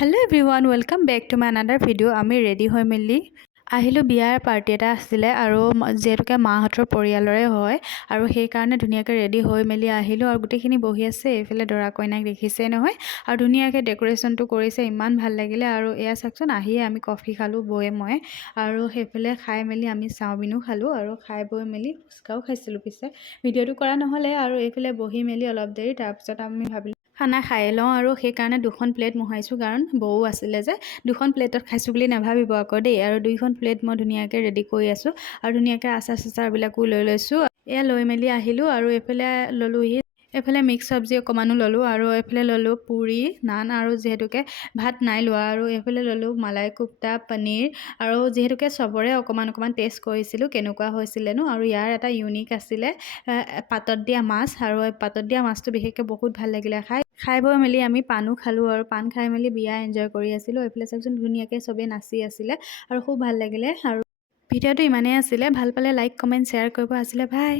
Hello everyone welcome back to my another video. आमी ready হৈ মেলি আহিলোঁ বিয়াৰ পাৰ্টি এটা আছিলে আৰু যেহেতুকে মাহঁতৰ পৰিয়ালৰে হয় আৰু সেই কাৰণে ধুনীয়াকৈ ৰেডি হৈ মেলি আহিলোঁ আৰু গোটেইখিনি বহি আছে। এইফালে দৰা কইনাক দেখিছে নহয় আৰু ধুনীয়াকৈ ডেকোৰেশ্যনটো কৰিছে, ইমান ভাল লাগিলে। আৰু এয়া চাওকচোন, আহিয়ে আমি কফি খালোঁ বৌয়ে মই, আৰু সেইফালে খাই মেলি আমি চাওমিনো খালোঁ আৰু খাই বৈ মেলি ফুচকাও খাইছিলোঁ। পিছে ভিডিঅ'টো কৰা নহ'লে আৰু এইফালে বহি মেলি অলপ দেৰি, তাৰপিছত আমি ভাবিলোঁ খানা খাই লওঁ আৰু সেইকাৰণে দুখন প্লেট মোহাইছোঁ, কাৰণ বৌ আছিলে যে দুখন প্লেটত খাইছোঁ বুলি নাভাবিব আকৌ দেই। আৰু দুইখন প্লেট মই ধুনীয়াকৈ ৰেডি কৰি আছোঁ আৰু ধুনীয়াকৈ আচাৰ চাচাৰবিলাকো লৈ লৈছোঁ। এয়া লৈ মেলি আহিলোঁ আৰু এইফালে ল'লোহি, এইফালে মিক্স চব্জি অকণমানো ল'লোঁ আৰু এইফালে ল'লোঁ পুৰি নান, আৰু যিহেতুকে ভাত নাই লোৱা। আৰু এইফালে ল'লোঁ মালাই কোফটা পনীৰ, আৰু যিহেতুকে চবৰে অকণমান অকণমান টেষ্ট কৰিছিলোঁ কেনেকুৱা হৈছিলেনো। আৰু ইয়াৰ এটা ইউনিক আছিলে পাতত দিয়া মাছ, আৰু পাতত দিয়া মাছটো বিশেষকৈ বহুত ভাল লাগিলে খাই বৈ মেলি আমি পানো খালোঁ আৰু পান খাই মেলি বিয়া এনজয় কৰি আছিলোঁ। এইফালে চাওকচোন, ধুনীয়াকৈ চবেই নাচি আছিলে আৰু খুব ভাল লাগিলে। আৰু ভিডিঅ'টো ইমানেই আছিলে, ভাল পালে লাইক কমেণ্ট শ্বেয়াৰ কৰিব। আছিলে বাই।